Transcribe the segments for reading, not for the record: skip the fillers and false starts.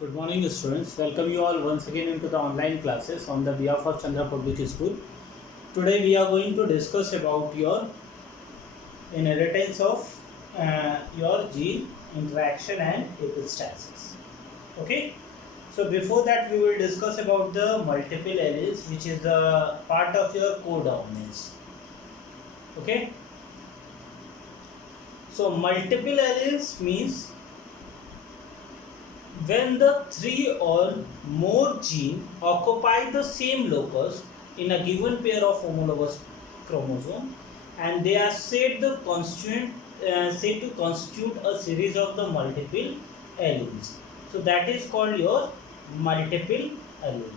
Good morning, students. Welcome you all once again into the online classes on the behalf of Chandra Public School. Today we are going to discuss about your inheritance of your gene, interaction and epistasis. Okay. So before that we will discuss about the multiple alleles, which is the part of your codominance. Okay. So multiple alleles means when the three or more genes occupy the same locus in a given pair of homologous chromosome, and they are said to constitute a series of the multiple alleles. So that is called your multiple allele.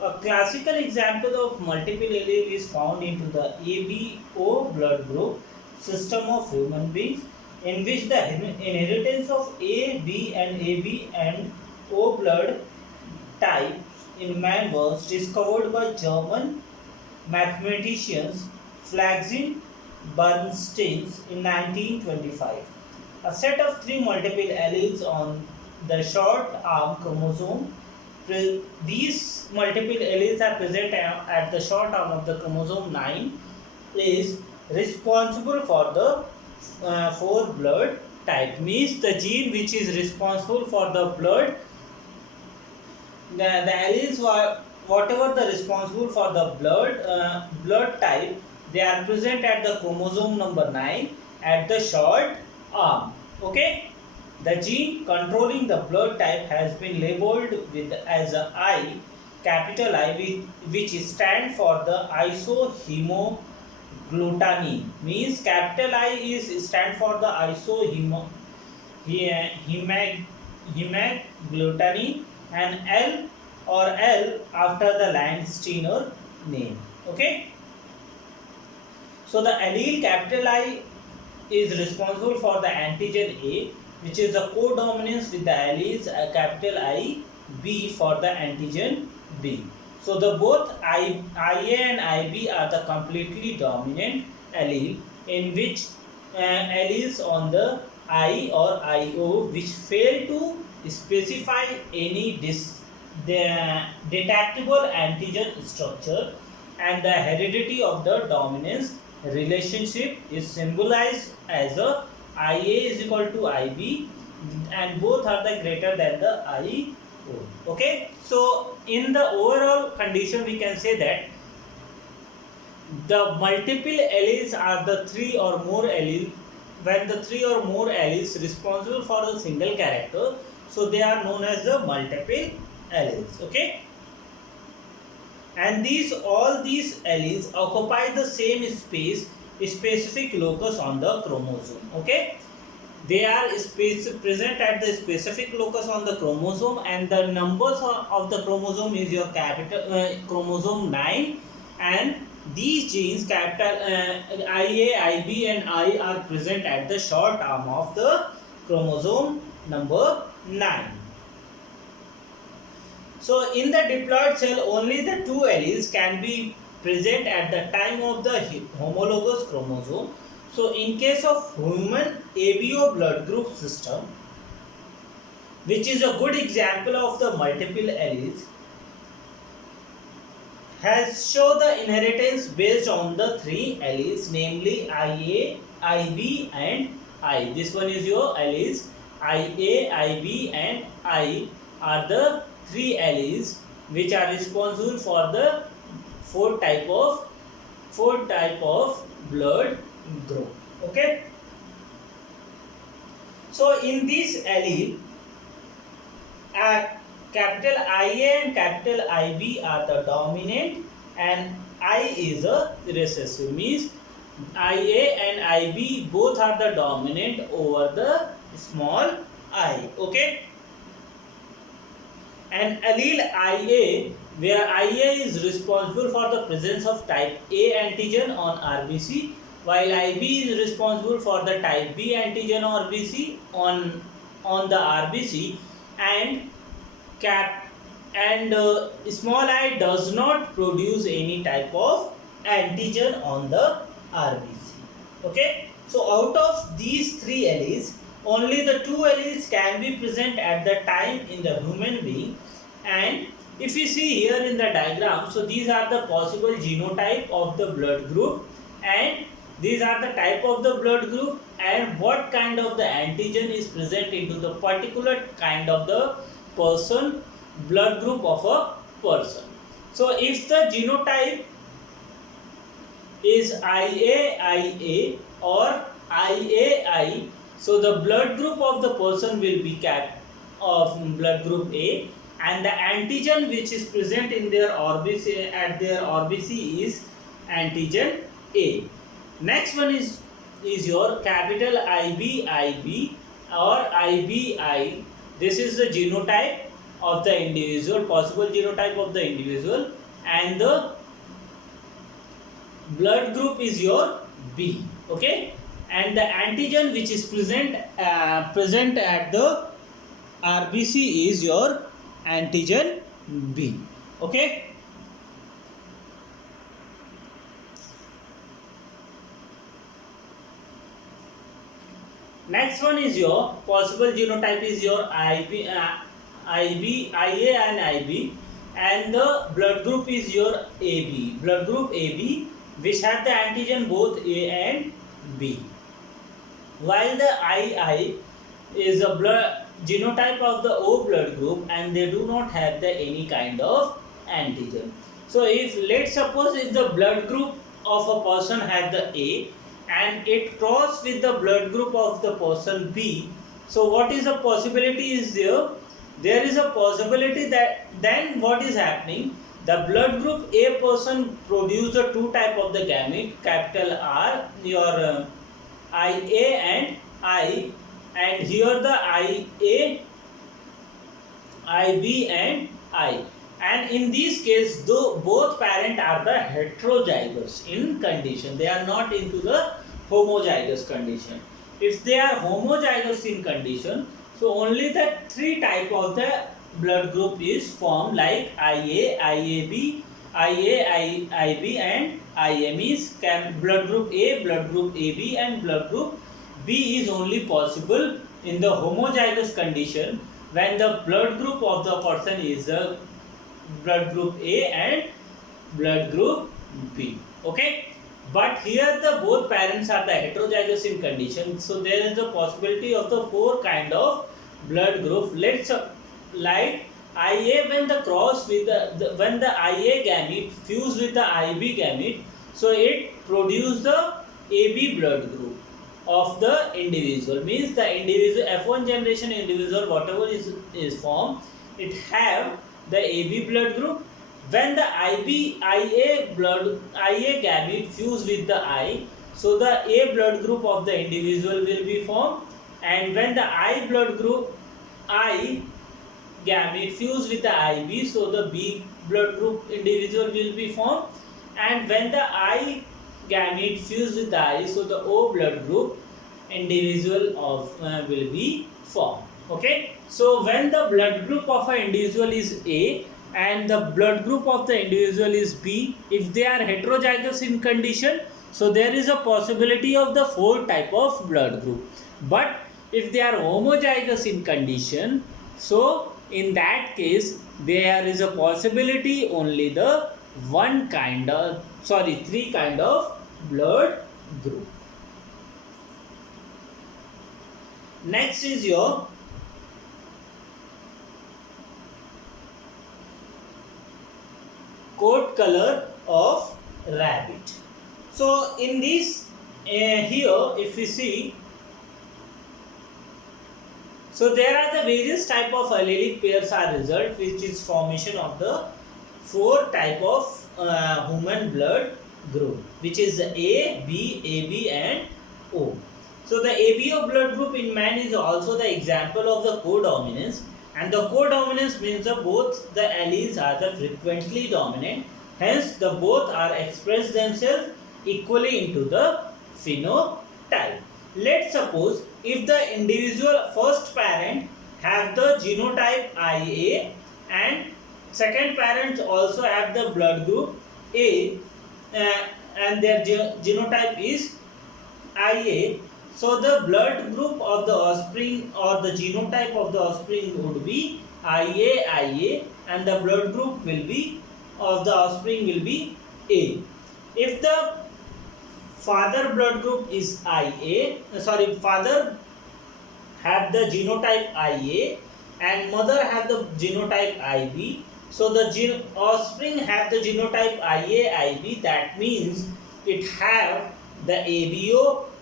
A classical example of multiple allele is found into the ABO blood group system of human beings, in which the inheritance of A, B and AB and O blood types in man was discovered by German mathematicians Flaxin Bernstein in 1925. A set of three multiple alleles on the short arm chromosome. These multiple alleles are present at the short arm of the chromosome 9 is responsible for the for blood type, means the gene which is responsible for the blood, the alleles whatever the responsible for the blood type, they are present at the chromosome number 9 at the short arm. Okay, the gene controlling the blood type has been labeled with as a I, capital I, which stand for the isohemoglutamine, means capital I is stand for the isohemoglutamine, and L or L after the Landsteiner name. Okay, so the allele capital I is responsible for the antigen A, which is the codominance with the alleles capital I, B for the antigen B. So the both IA and IB are the completely dominant allele, in which alleles on the I or IO which fail to specify any detectable antigen structure, and the heredity of the dominance relationship is symbolized as a IA is equal to IB, and both are the greater than the IO. Okay, so in the overall condition we can say that the multiple alleles are the three or more alleles. When the three or more alleles responsible for a single character, so they are known as the multiple alleles. Okay, and all these alleles occupy the same specific locus on the chromosome. Okay, they are present at the specific locus on the chromosome, and the numbers of the chromosome is your capital chromosome 9, and these genes capital IA, IB and I are present at the short arm of the chromosome number 9. So in the diploid cell, only the two alleles can be present at the time of the homologous chromosome. So in case of human ABO blood group system, which is a good example of the multiple alleles, has shown the inheritance based on the three alleles, namely IA, IB and I. This one is your alleles. IA, IB and I are the three alleles which are responsible for the four type of blood group. Okay, so in this allele, capital IA and capital IB are the dominant, and I is a recessive, means IA and IB both are the dominant over the small I. Okay, and allele IA, where IA is responsible for the presence of type A antigen on RBC, while IB is responsible for the type B antigen or RBC on the RBC, and small I does not produce any type of antigen on the RBC. Okay, so out of these three alleles, only the two alleles can be present at the time in the human being. And if you see here in the diagram, so these are the possible genotype of the blood group, and these are the type of the blood group and what kind of the antigen is present into the particular kind of the person, blood group of a person. So if the genotype is IAIA or IAI, so the blood group of the person will be of blood group A, and the antigen which is present in their RBC at their RBC is antigen A. Next one is your capital IB or IBI. This is the genotype of the individual, possible genotype of the individual, and the blood group is your B. Okay, and the antigen which is present at the RBC is your antigen B. Okay. Next one is your possible genotype is your IA and IB, and the blood group is your AB. Blood group AB, which have the antigen both A and B. While the II is a blood genotype of the O blood group, and they do not have the any kind of antigen. So if let's suppose if the blood group of a person had the A and it cross with the blood group of the person B, so what is the possibility is there? There is a possibility that then what is happening, the blood group A person produce the two type of the gamete, capital R, your IA and I, and here the IA, IB and I, and in this case though both parent are the heterozygous in condition, they are not into the homozygous condition. If they are homozygous in condition, so only the three type of the blood group is formed, like IA, IAB, IB and IM is blood group A, blood group AB and blood group B is only possible in the homozygous condition when the blood group of the person is the blood group A and blood group B. Okay, but here the both parents are the heterozygous in condition, so there is a possibility of the four kind of blood group. Let's like IA, when the cross with when the IA gamete fuse with the IB gamete, so it produce the AB blood group of the individual, means the individual F1 generation individual whatever is formed, it have the AB blood group. When the IA gamete fuse with the I, so the A blood group of the individual will be formed, and when the I blood group I gamete fuse with the IB, so the B blood group individual will be formed, and when the I gamete fuse with the I, so the O blood group individual of will be formed. Okay, so when the blood group of an individual is A and the blood group of the individual is B, if they are heterozygous in condition, so there is a possibility of the four type of blood group. But if they are homozygous in condition, so in that case there is a possibility only the three kind of blood group. Next is your coat color of rabbit. So in this here if we see, so there are the various type of allelic pairs are result, which is formation of the four type of human blood group, which is A, B, AB and O. So the ABO blood group in man is also the example of the codominance, and the codominance means that both the alleles are the frequently dominant, hence the both are expressed themselves equally into the phenotype. Let's suppose if the individual first parent have the genotype IA and second parents also have the blood group A and their genotype is IA, So the blood group of the offspring or the genotype of the offspring would be IA, and the blood group will be of the offspring will be A. If the father blood group is father have the genotype IA and mother have the genotype IB. So the offspring have the genotype IB. That means it have the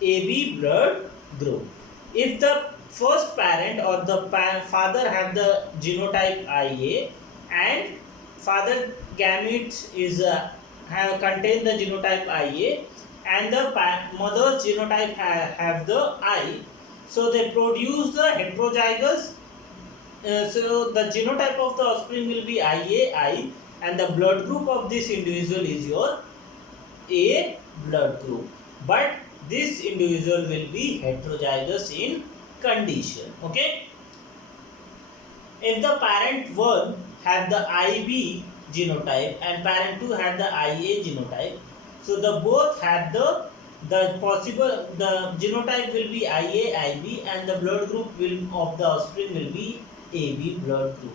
AB blood group. If the first parent or the father have the genotype IA and father gametes is have contain the genotype IA and the mother's genotype have the I, so they produce the heterozygous. So the genotype of the offspring will be IA and the blood group of this individual is your A blood group, but this individual will be heterozygous in condition. Okay, if the parent 1 have the IB genotype and parent 2 have the IA genotype, so the both have the genotype will be IB and the blood group of the offspring will be AB blood group.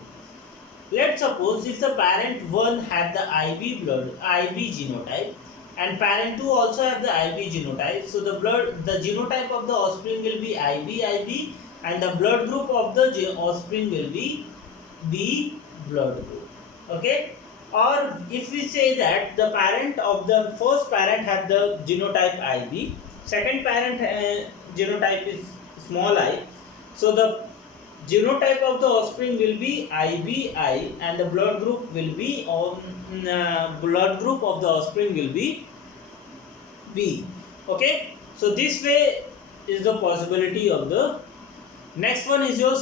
Let's suppose if the parent 1 have the IB genotype and parent 2 also have the IB genotype, so the genotype of the offspring will be IB and the blood group of the offspring will be B blood group. Okay, or if we say that the parent of the first parent have the genotype IB, second parent genotype is small I, so the genotype of the offspring will be IBI and the blood group will be blood group of the offspring will be B. Okay, so this way is the possibility of the next one is your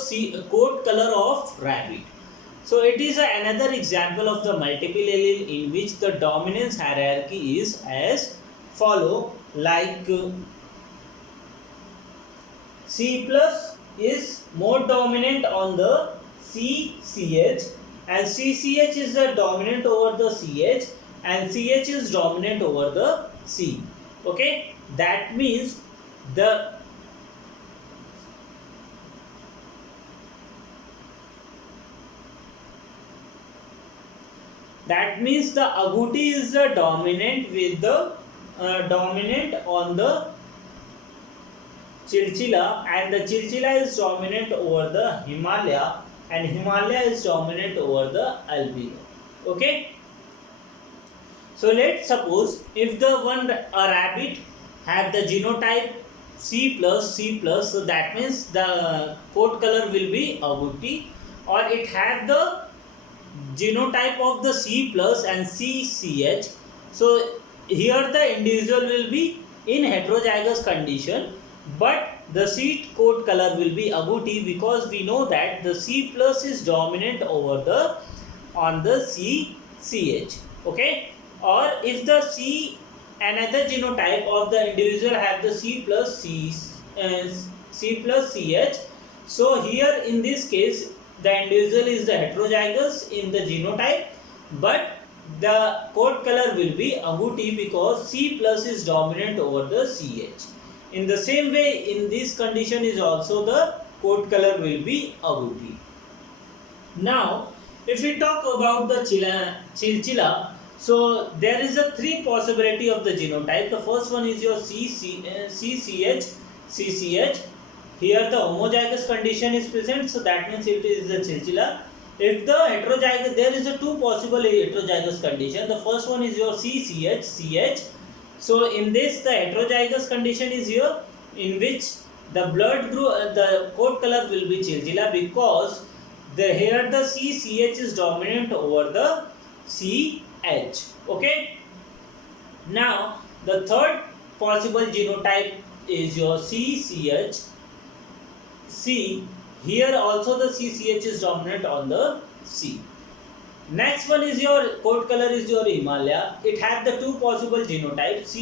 coat color of rabbit. So it is another example of the multiple allele in which the dominance hierarchy is as follow, like C plus is more dominant on the CCH and CCH is the dominant over the CH and CH is dominant over the C. Okay, that means the agouti is the dominant with the dominant on the Chilchila and the Chilchila is dominant over the Himalaya and Himalaya is dominant over the albino. Okay, so let's suppose if the a rabbit have the genotype C plus, so that means the coat color will be agouti, or it have the genotype of the C plus and CCH. So here the individual will be in heterozygous condition, but the seed coat color will be agouti because we know that the C plus is dominant over the on the CCH. Okay, or if the another genotype of the individual have the C plus CH, so here in this case the individual is the heterozygous in the genotype, but the coat color will be agouti because C plus is dominant over the CH. In the same way, in this condition is also the coat color will be agouti. Now, if we talk about the Chilchila, so there is a three possibility of the genotype. The first one is your CCH. Here the homozygous condition is present, so that means it is the Chilchila. If the heterozygous, there is a two possible heterozygous condition. The first one is your CH. So in this the heterozygous condition is here, in which the blood group, the coat color will be Chilchila because here the CCH is dominant over the CH. Okay. Now the third possible genotype is your CCH. Here also the CCH is dominant on the C. Next one is your coat color is your Himalaya. It has the two possible genotypes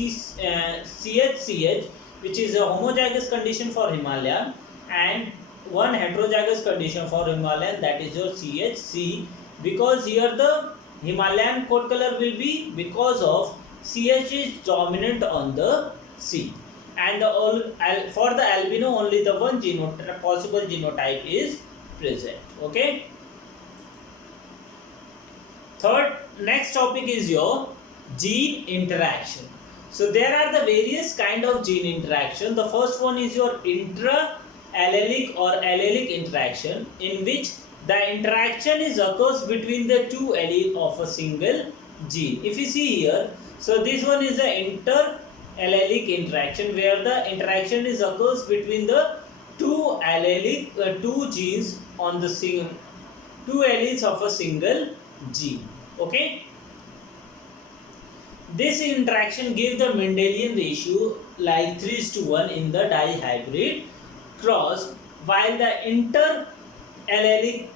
CH, which is a homozygous condition for Himalayan, and one heterozygous condition for Himalayan, that is your CHC, because here the Himalayan coat color will be because of CH is dominant on the C. and for the albino only the one possible genotype is present. Okay. Third, next topic is your gene interaction. So there are the various kind of gene interaction. The first one is your intra-allelic or allelic interaction, in which the interaction is occurs between the two allele of a single gene. If you see here, so this one is the inter-allelic interaction, where the interaction is occurs between the two genes on the two alleles of a single gene. Okay. This interaction gives the Mendelian ratio like 3:1 in the dihybrid cross, while the inter-allelic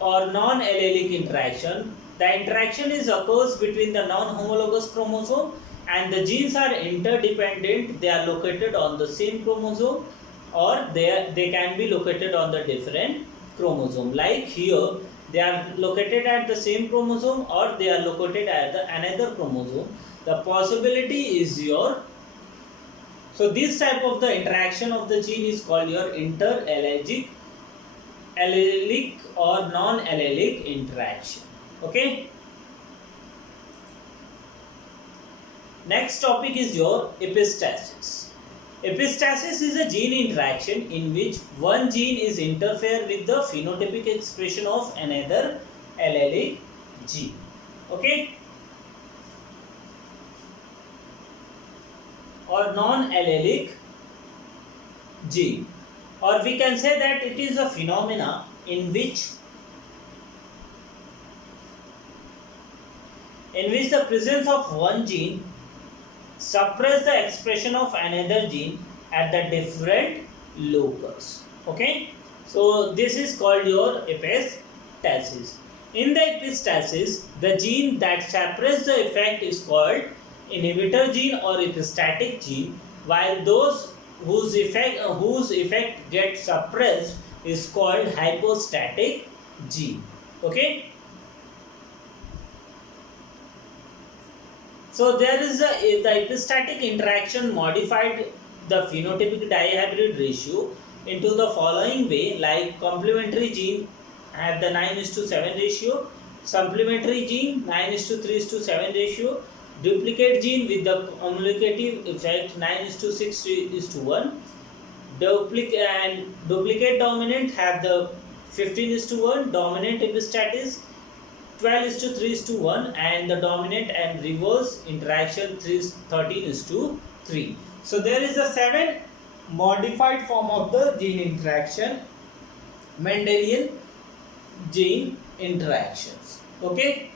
or non-allelic interaction, the interaction is occurs between the non-homologous chromosome, and the genes are interdependent. They are located on the same chromosome, or they can be located on the different chromosome. Like here, they are located at the same chromosome, or they are located at the another chromosome. The possibility is your, so this type of the interaction of the gene is called your inter-allelic or non-allelic interaction. Okay. Next topic is your epistasis. Epistasis is a gene interaction in which one gene is interfere with the phenotypic expression of another allelic gene. Okay. Or non-allelic gene, or we can say that it is a phenomena in which the presence of one gene suppress the expression of another gene at the different locus. Okay, so this is called your epistasis. In the epistasis, the gene that suppresses the effect is called inhibitor gene or epistatic gene, while those whose effect gets suppressed is called hypostatic gene. Okay. So there is the epistatic interaction modified the phenotypic dihybrid ratio into the following way, like complementary gene have the 9:7 ratio, supplementary gene 9:3:7 ratio, duplicate gene with the cumulative effect 9:6:1, duplicate dominant have the 15:1, dominant epistatis 12:3:1, and the dominant and reverse interaction 13:3. So there is a 7 modified form of the gene interaction, Mendelian gene interactions. Okay.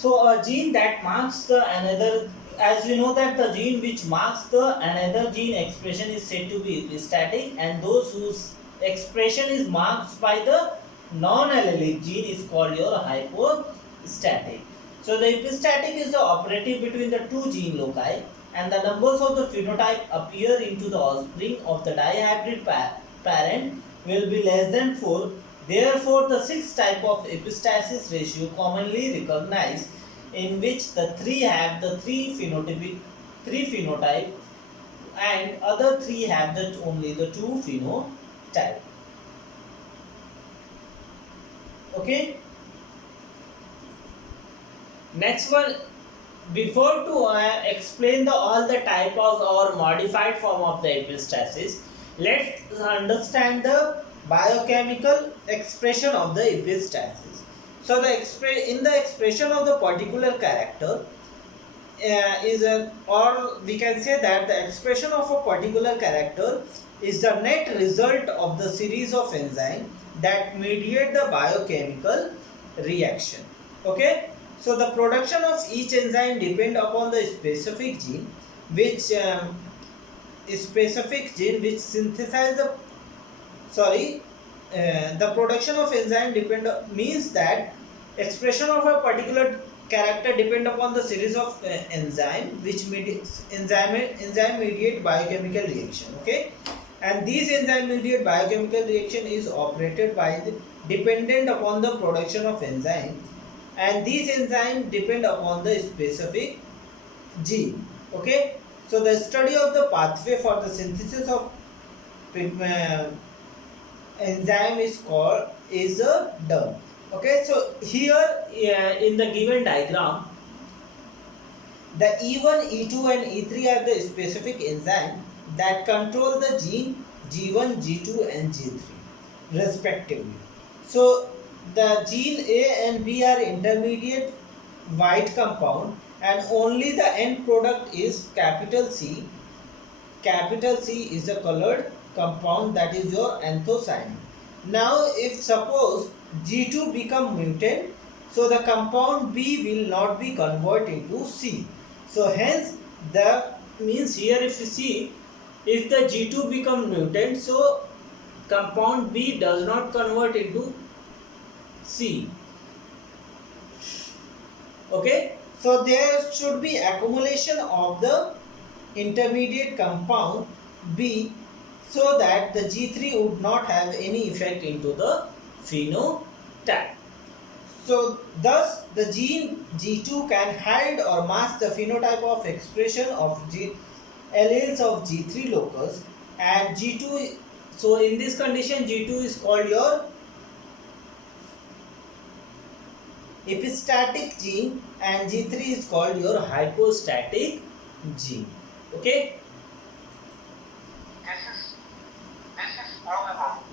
So a gene that marks the another, as we know that the gene which marks the another gene expression is said to be epistatic, and those whose expression is marked by the non-allelic gene is called your hypostatic. So the epistatic is the operative between the two gene loci, and the numbers of the phenotype appear into the offspring of the dihybrid parent will be less than 4. Therefore, the 6th type of epistasis ratio commonly recognized, in which the 3 have the 3 phenotype and other 3 have only the 2 phenotype. Okay. Next one, before to explain all the type of or modified form of the epistasis, let's understand the biochemical expression of the epistasis. So in the expression of the particular character or we can say that the expression of a particular character is the net result of the series of enzymes that mediate the biochemical reaction. Okay. So the production of each enzyme depend upon the specific gene which synthesize the the production of enzyme means that expression of a particular character depend upon the series of enzyme which enzyme mediate biochemical reaction. Okay, and these enzyme mediate biochemical reaction is operated by the dependent upon the production of enzyme, and these enzyme depend upon the specific gene. Okay, so the study of the pathway for the synthesis of enzyme is done. Okay, so here in the given diagram, the E1, E2 and E3 are the specific enzyme that control the gene G1, G2 and G3 respectively. So the gene A and B are intermediate white compound, and only the end product is capital C. Capital C is a colored compound, that is your anthocyanin. Now if suppose G2 become mutant, so the compound B will not be converted into C. So hence the means here if you see, if the G2 become mutant, so compound B does not convert into C. Okay, so there should be accumulation of the intermediate compound B, so that the G3 would not have any effect into the phenotype. So thus the gene G2 can hide or mask the phenotype of expression of alleles of G3 locus, and G2, so in this condition G2 is called your epistatic gene and G3 is called your hypostatic gene. Okay, This is all about